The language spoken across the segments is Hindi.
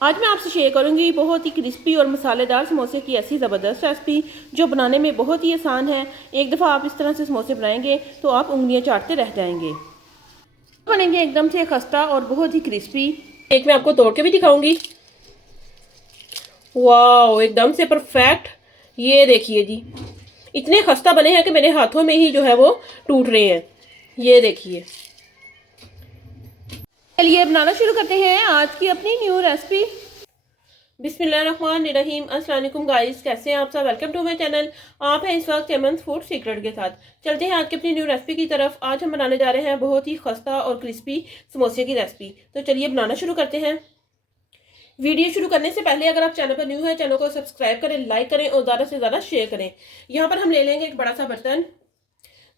आज मैं आपसे शेयर करूंगी बहुत ही क्रिस्पी और मसालेदार समोसे की ऐसी ज़बरदस्त रेसिपी जो बनाने में बहुत ही आसान है। एक दफ़ा आप इस तरह से समोसे बनाएंगे तो आप उंगलियां चाटते रह जाएंगे। बनेंगे एकदम से खस्ता और बहुत ही क्रिस्पी। एक मैं आपको तोड़ के भी दिखाऊंगी। वाह, एकदम से परफेक्ट। ये देखिए जी, इतने खस्ता बने हैं कि मेरे हाथों में ही जो है वो टूट रहे हैं। ये देखिए। चलिए बनाना शुरू करते हैं आज की अपनी न्यू रेसिपी। बिस्मिल्लाहिर्रहमानिर्रहीम। अस्सलाम वालेकुम गाइस, कैसे हैं आप सब। Welcome to my channel. आप हैं इस वक्त चमन फूड सीक्रेट के साथ। चलते हैं आज की अपनी न्यू रेसिपी की तरफ। आज हम बनाने जा रहे हैं बहुत ही खस्ता और क्रिस्पी समोसे की रेसिपी। तो चलिए बनाना शुरू करते हैं। वीडियो शुरू करने से पहले अगर आप चैनल पर न्यू है, चैनल को सब्सक्राइब करें, लाइक करें और ज़्यादा से ज़्यादा शेयर करें। यहाँ पर हम ले लेंगे एक बड़ा सा बर्तन।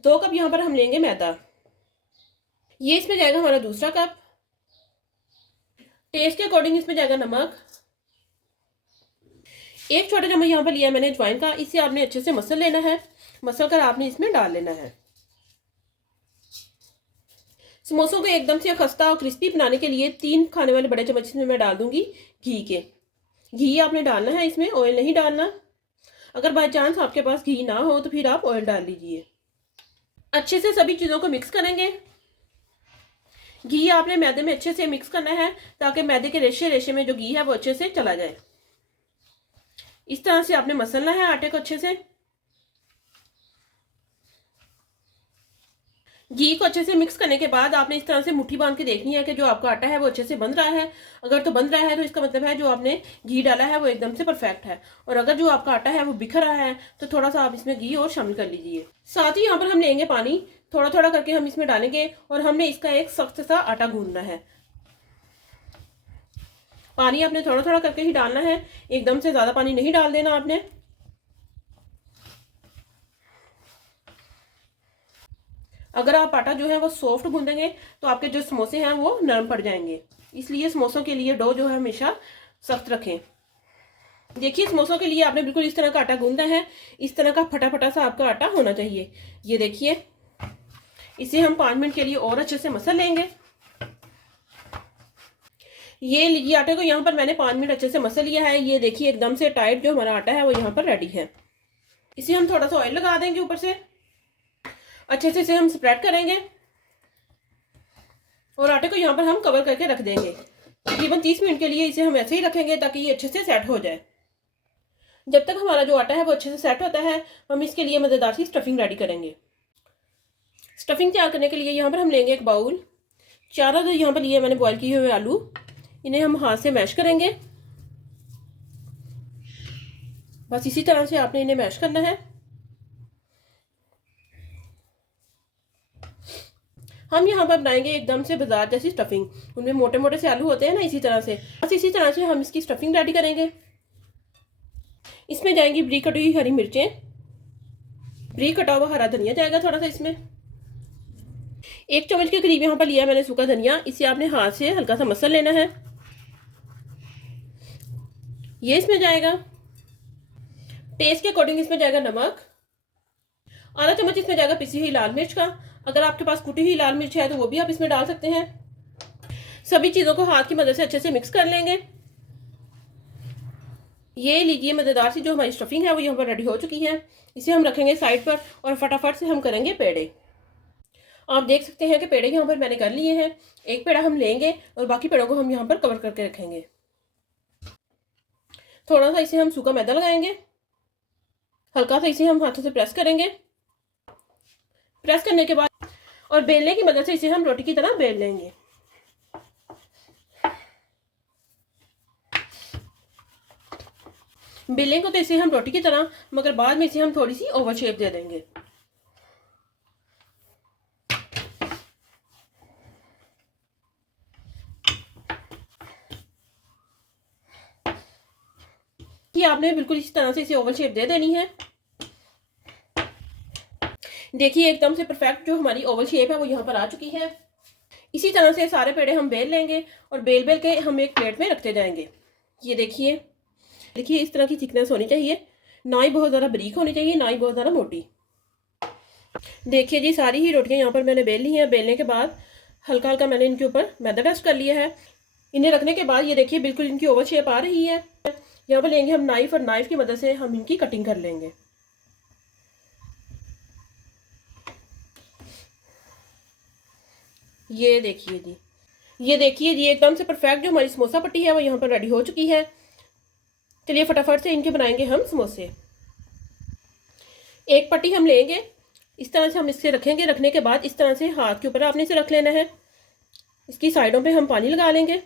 2 कप यहाँ पर हम लेंगे मैदा। ये इसमें जाएगा हमारा दूसरा कप। टेस्ट के अकॉर्डिंग इसमें जाएगा नमक। 1 छोटा चम्मच यहाँ पर लिया मैंने अजवाइन का। इसे आपने अच्छे से मसल लेना है। मसल कर आपने इसमें डाल लेना है। समोसों को एकदम से खस्ता और क्रिस्पी बनाने के लिए 3 खाने वाले बड़े चम्मच इसमें मैं डाल दूंगी घी के। घी आपने डालना है इसमें, ऑयल नहीं डालना। अगर बाय चांस आपके पास घी ना हो तो फिर आप ऑयल डाल लीजिए। अच्छे से सभी चीज़ों को मिक्स करेंगे। घी आपने मैदे में अच्छे से मिक्स करना है ताकि मैदे के रेशे रेशे में जो घी है वो अच्छे से चला जाए। इस तरह से आपने मसलना है आटे को अच्छे से। घी को अच्छे से मिक्स करने के बाद आपने इस तरह से मुट्ठी बांध के देखनी है कि जो आपका आटा है वो अच्छे से बंध रहा है। अगर तो बंध रहा है तो इसका मतलब है जो आपने घी डाला है वो एकदम से परफेक्ट है। और अगर जो आपका आटा है वो बिखर रहा है तो थोड़ा सा आप इसमें घी और शामिल कर लीजिए। साथ ही यहाँ पर हम लेंगे पानी। थोड़ा थोड़ा करके हम इसमें डालेंगे और हमने इसका एक सख्त सा आटा गूंदना है। पानी आपने थोड़ा थोड़ा करके ही डालना है, एकदम से ज्यादा पानी नहीं डाल देना आपने। अगर आप आटा जो है वो सॉफ्ट गूंदेंगे तो आपके जो समोसे हैं वो नरम पड़ जाएंगे। इसलिए समोसों के लिए डो जो है हमेशा सख्त रखें। देखिए, समोसों के लिए आपने बिल्कुल इस तरह का आटा गूंदा है। इस तरह का फटा फटा सा आपका आटा होना चाहिए। ये देखिए, इसे हम 5 मिनट के लिए और अच्छे से मसल लेंगे। ये लीजिए, आटे को यहाँ पर मैंने 5 मिनट अच्छे से मसल लिया है। ये देखिए, एकदम से टाइट जो हमारा आटा है वो यहाँ पर रेडी है। इसे हम थोड़ा सा ऑयल लगा देंगे ऊपर से। अच्छे से इसे हम स्प्रेड करेंगे और आटे को यहाँ पर हम कवर करके रख देंगे। तकरीबन 30 मिनट के लिए इसे हम ऐसे ही रखेंगे ताकि ये अच्छे से सेट हो जाए। जब तक हमारा जो आटा है वो अच्छे से सेट होता है, हम इसके लिए मज़ेदार सी स्टफिंग रेडी करेंगे। स्टफिंग तैयार करने के लिए यहाँ पर हम लेंगे एक बाउल। 4 जो यहाँ पर लिए मैंने बॉयल किए हुए आलू, इन्हें हम हाथ से मैश करेंगे। बस इसी तरह से आपने इन्हें मैश करना है। हम यहाँ पर बनाएंगे एकदम से बाजार जैसी स्टफिंग। उनमें मोटे मोटे से आलू होते हैं ना, इसी तरह से। बस इसी तरह से हम इसकी स्टफिंग रेडी करेंगे। इसमें जाएंगी ब्रीक कटी हुई हरी मिर्चें, ब्रीक कटा हुआ हरा धनिया जाएगा थोड़ा सा इसमें। 1 चम्मच के करीब यहाँ पर लिया मैंने सूखा धनिया। इसे आपने हाथ से हल्का सा मसल लेना है। ये इसमें जाएगा। टेस्ट के अकॉर्डिंग इसमें जाएगा नमक। आधा चम्मच इसमें जाएगा पिसी हुई लाल मिर्च का। अगर आपके पास कुटी हुई लाल मिर्च है तो वो भी आप इसमें डाल सकते हैं। सभी चीज़ों को हाथ की मदद से अच्छे से मिक्स कर लेंगे। ये लीजिए, मज़ेदार सी जो हमारी स्टफिंग है वो यहाँ पर रेडी हो चुकी है। इसे हम रखेंगे साइड पर और फटाफट से हम करेंगे पेड़े। आप देख सकते हैं कि पेड़े यहाँ पर मैंने कर लिए हैं। एक पेड़ा हम लेंगे और बाकी पेड़ों को हम यहाँ पर कवर करके रखेंगे। थोड़ा सा इसे हम सूखा मैदा लगाएंगे। हल्का सा इसे हम हाथों से प्रेस करेंगे। प्रेस करने के बाद और बेलने की मदद से इसे हम रोटी की तरह बेल लेंगे। बेलेंगे को तो इसे हम रोटी की तरह, मगर बाद में इसे हम थोड़ी सी ओवल शेप दे देंगे। कि आपने बिल्कुल इसी तरह से इसे ओवल शेप दे देनी है। देखिए, एकदम से परफेक्ट जो हमारी ओवल शेप है वो यहाँ पर आ चुकी है। इसी तरह से सारे पेड़े हम बेल लेंगे और बेल बेल के हम एक प्लेट में रखते जाएंगे। ये देखिए, देखिए इस तरह की थिकनेस होनी चाहिए। ना ही बहुत ज़्यादा बारीक होनी चाहिए, ना ही बहुत ज़्यादा मोटी। देखिए जी, सारी ही रोटियां यहाँ पर मैंने बेल ली हैं। बेलने के बाद हल्का हल्का मैंने इनके ऊपर मैदा डस्ट कर लिया है। इन्हें रखने के बाद ये देखिए बिल्कुल इनकी ओवल शेप आ रही है। यहाँ पर लेंगे हम नाइफ और नाइफ की मदद से हम इनकी कटिंग कर लेंगे। ये देखिए जी, ये देखिए जी, एकदम से परफेक्ट जो हमारी समोसा पट्टी है वो यहाँ पर रेडी हो चुकी है। चलिए फटाफट से इनके बनाएंगे हम समोसे। एक पट्टी हम लेंगे, इस तरह से हम इससे रखेंगे। रखने के बाद इस तरह से हाथ के ऊपर आपने इसे रख लेना है। इसकी साइडों पे हम पानी लगा लेंगे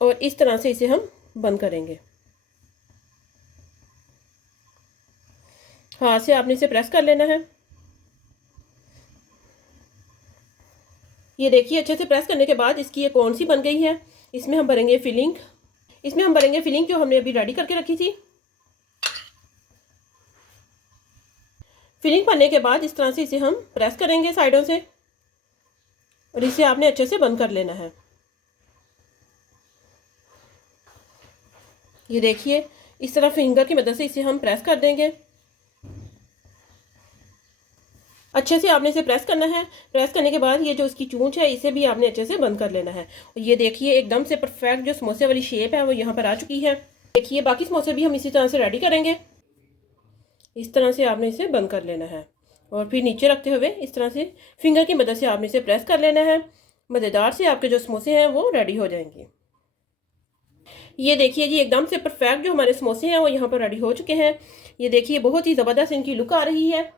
और इस तरह से इसे हम बंद करेंगे। हाथ से आपने इसे प्रेस कर लेना है। ये देखिए अच्छे से प्रेस करने के बाद इसकी ये कौन सी बन गई है। इसमें हम भरेंगे फिलिंग। इसमें हम भरेंगे फिलिंग जो हमने अभी रेडी करके रखी थी। फिलिंग भरने के बाद इस तरह से इसे हम प्रेस करेंगे साइडों से और इसे आपने अच्छे से बंद कर लेना है। ये देखिए इस तरह फिंगर की मदद से इसे हम प्रेस कर देंगे। अच्छे से आपने इसे प्रेस करना है। प्रेस करने के बाद ये जो इसकी चूंच है इसे भी आपने अच्छे से बंद कर लेना है। और ये देखिए एकदम से परफेक्ट जो समोसे वाली शेप है वो यहाँ पर आ चुकी है। देखिए बाकी समोसे भी हम इसी तरह से रेडी करेंगे। इस तरह से आपने इसे बंद कर लेना है और फिर नीचे रखते हुए इस तरह से फिंगर की मदद से आपने इसे प्रेस कर लेना है। मज़ेदार से आपके जो समोसे हैं वो रेडी हो जाएंगे। ये देखिए जी एकदम से परफेक्ट जो हमारे समोसे हैं वो यहाँ पर रेडी हो चुके हैं। ये देखिए बहुत ही ज़बरदस्त इनकी लुक आ रही है।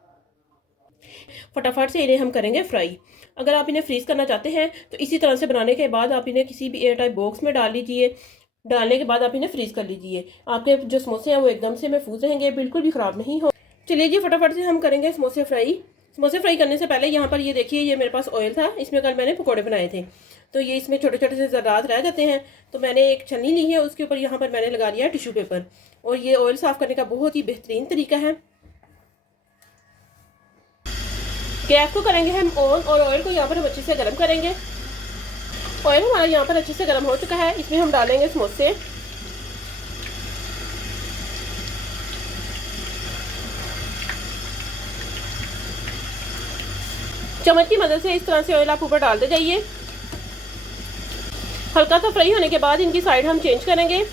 फटाफट से इन्हें हम करेंगे फ्राई। अगर आप इन्हें फ्रीज़ करना चाहते हैं तो इसी तरह से बनाने के बाद आप इन्हें किसी भी एयर टाइट बॉक्स में डाल लीजिए। डालने के बाद आप इन्हें फ्रीज़ कर लीजिए। आपके जो समोसे हैं वो एकदम से महफूज रहेंगे, बिल्कुल भी ख़राब नहीं हो। चलिए जी फटाफट से हम करेंगे समोसे फ्राई। समोसे फ्राई करने से पहले यहाँ पर ये देखिए ये मेरे पास ऑयल था, इसमें कल मैंने पकौड़े बनाए थे। तो ये इसमें छोटे छोटे से ज़र्रात रह जाते हैं, तो मैंने एक छन्नी ली है, उसके ऊपर यहाँ पर मैंने लगा लिया टिश्यू पेपर। और ये ऑयल साफ़ करने का बहुत ही बेहतरीन तरीका है। गैस को करेंगे हम ऑन और ऑयल को यहाँ पर हम अच्छे से गर्म करेंगे। ऑयल हमारा यहाँ पर अच्छे से गर्म हो चुका है। इसमें हम डालेंगे समोसे। चम्मच की मदद से इस तरह से ऑयल आप ऊपर डालते जाइए। हल्का सा फ्राई होने के बाद इनकी साइड हम चेंज करेंगे।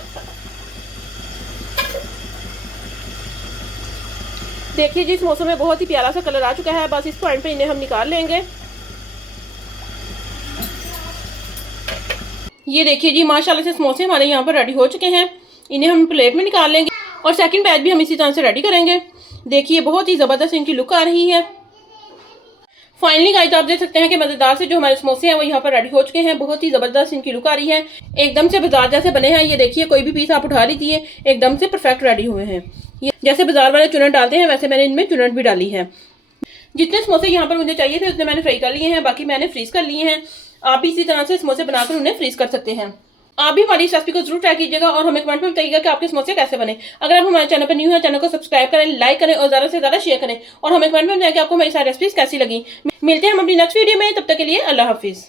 देखिए जी समोसों में बहुत ही प्यारा सा कलर आ चुका है। बस इस पॉइंट पे इन्हें हम निकाल लेंगे। ये देखिए जी माशाल्लाह से समोसे हमारे यहाँ पर रेडी हो चुके हैं। इन्हें हम प्लेट में निकाल लेंगे और सेकंड बैच भी हम इसी तरह से रेडी करेंगे। देखिए बहुत ही ज़बरदस्त इनकी लुक आ रही है। फाइनली गाइस आप देख सकते हैं कि मज़ेदार से जो हमारे समोसे हैं वो यहाँ पर रेडी हो चुके हैं। बहुत ही ज़बरदस्त इनकी लुक आ रही है, एकदम से बाजार जैसे बने हैं। ये देखिए कोई भी पीस आप उठा लीजिए, एकदम से परफेक्ट रेडी हुए हैं। ये जैसे बाजार वाले चुनट डालते हैं वैसे मैंने इनमें चुनट भी डाली है। जितने समोसे यहाँ पर मुझे चाहिए थे उतने मैंने फ्राई कर लिए हैं, बाकी मैंने फ्रीज कर लिए हैं। आप भी इसी तरह से समोसे बनाकर उन्हें फ्रीज कर सकते हैं। आप भी हमारी इस रेसिपी को जरूर ट्राई कीजिएगा और हमें कमेंट में बताइएगा कि आपके समोसे कैसे बने। अगर आप हमारे चैनल पर न्यू है, चैनल को सब्सक्राइब करें, लाइक करें और ज़्यादा से ज़्यादा शेयर करें और हमें कमेंट में बताएं कि आपको हमारी सारी रेसिपीज कैसी लगी। मिलते हैं हम अपनी नेक्स्ट वीडियो में, तब तक के लिए अल्लाह हाफिज़।